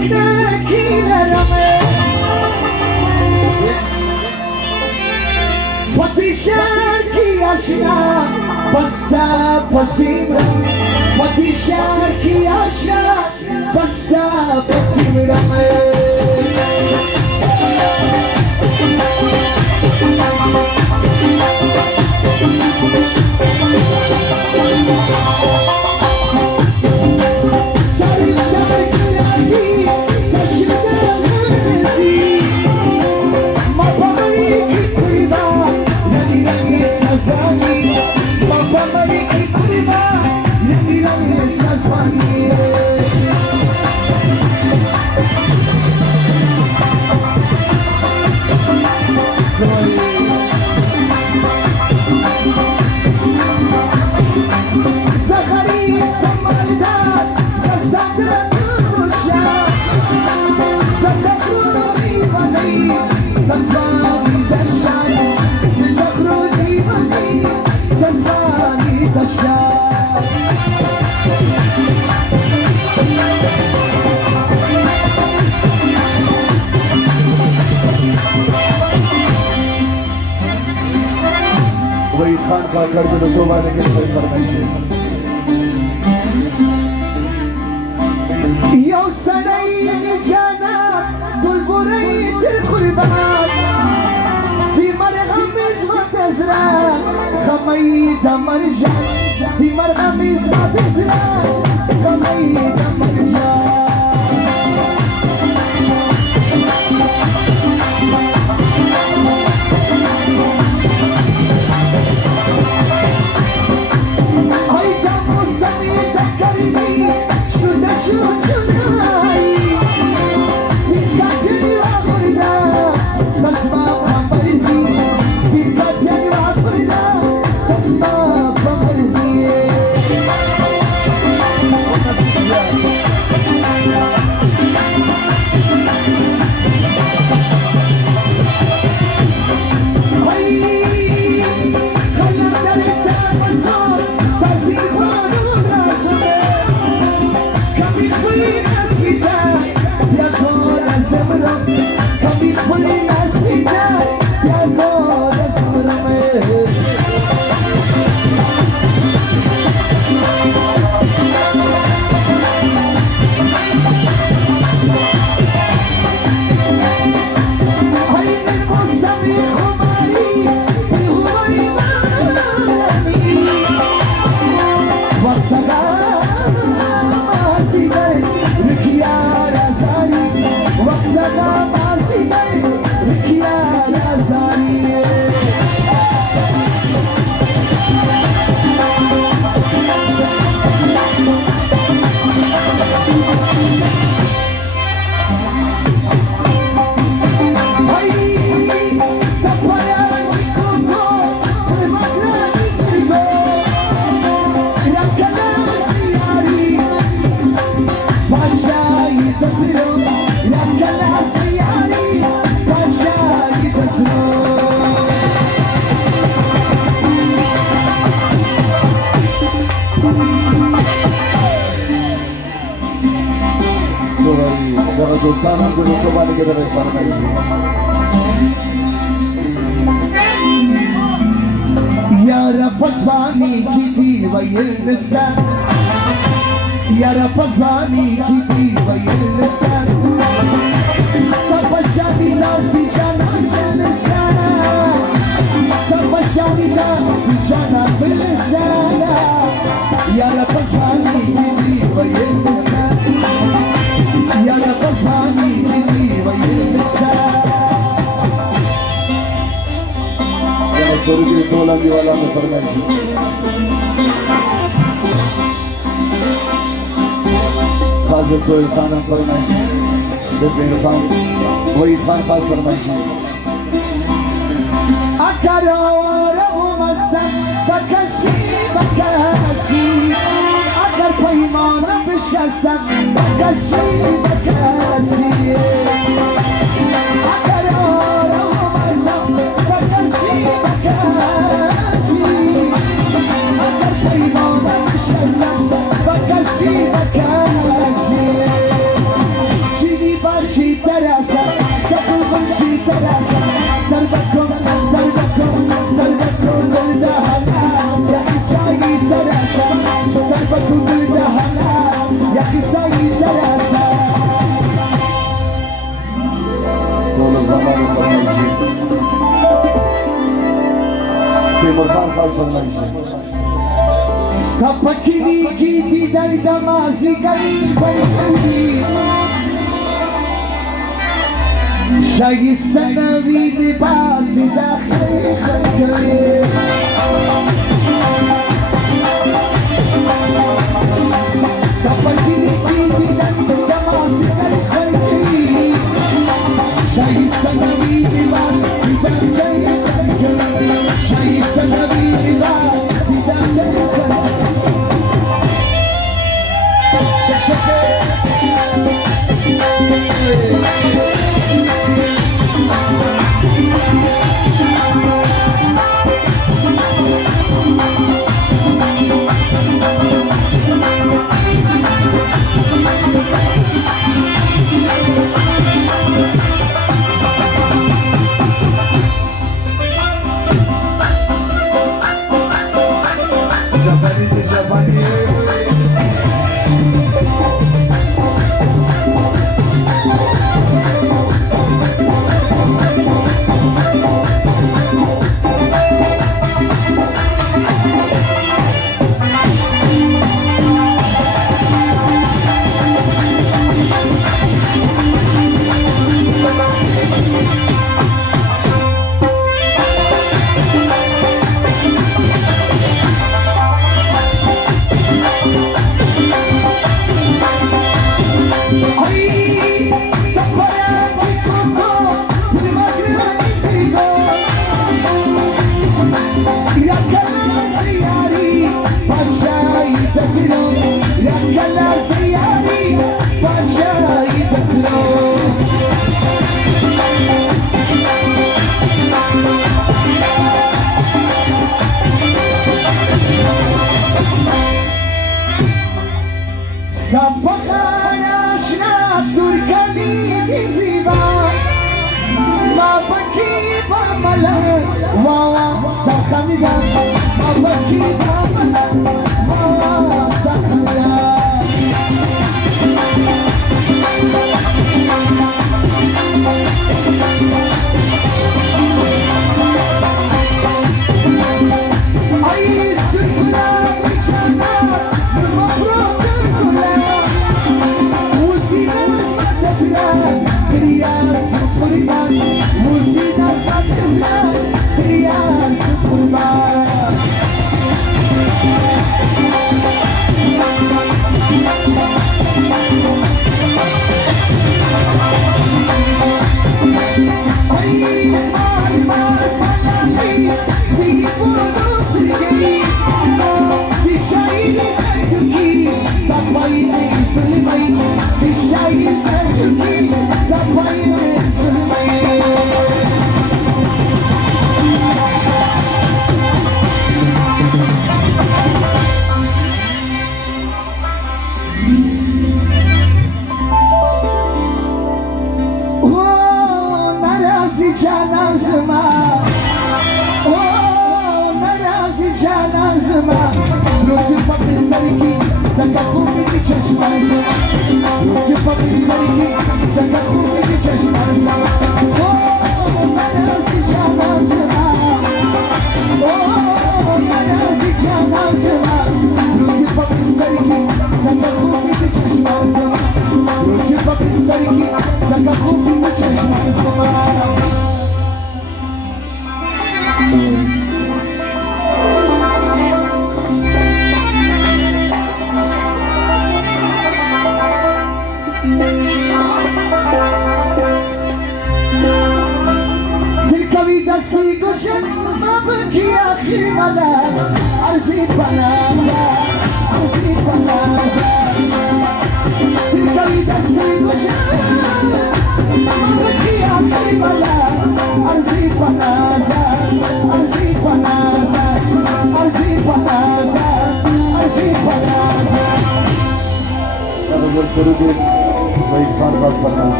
ركنك لرمي Potişaki aşina Basta pasimra Potişaki aşina Basta pasimra वही खान का कर दो तो वाले के सही फरमाइए यो सनई जाना तुलबुरई दिल कुर्बान ती मरगमिज मतजरा खमई दमर जान ती मरगमिज मतजरा खमई दमर जान Sana guru kembali kita bersama ini. Ya Rabb azvani kiti vayil lisan Ya Rabb azvani kiti vayil lisan Sabashani da si jana lisan Sabashani da si jana lisan Ya Rabb azvani kiti vayil lisan Ya Rabb azvani kiti vayil lisan Soru ki tola diwala में फरमाइए खास सोई खाना फरमाइए जब खान वही खान पास फरमाइए अकरावारा मसन बकशी बकशी अगर पैमाना बिशकसन बकशी बकशी तरसा طول الزمان فرمجي تيمور خان خاص فرمجي ستپکینی کی دی در دمازی گئی پرکندی شایسته نوی لباس داخلی خلقی ستپکینی کی دی در دمازی گئی خلقی شایسته نوی لباس داخلی خلقی شایسته نوی لباس داخلی خلقی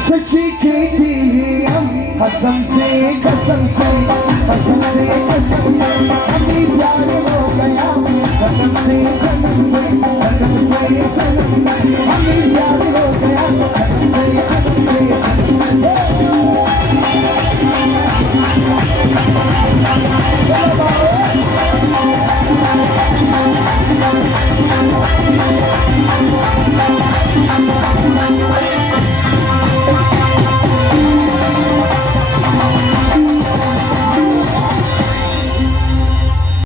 सच्ची कहती हम कसम से कसम से कसम से कसम से अभी प्यार हो गया सनम से हम यार हो गया सनम से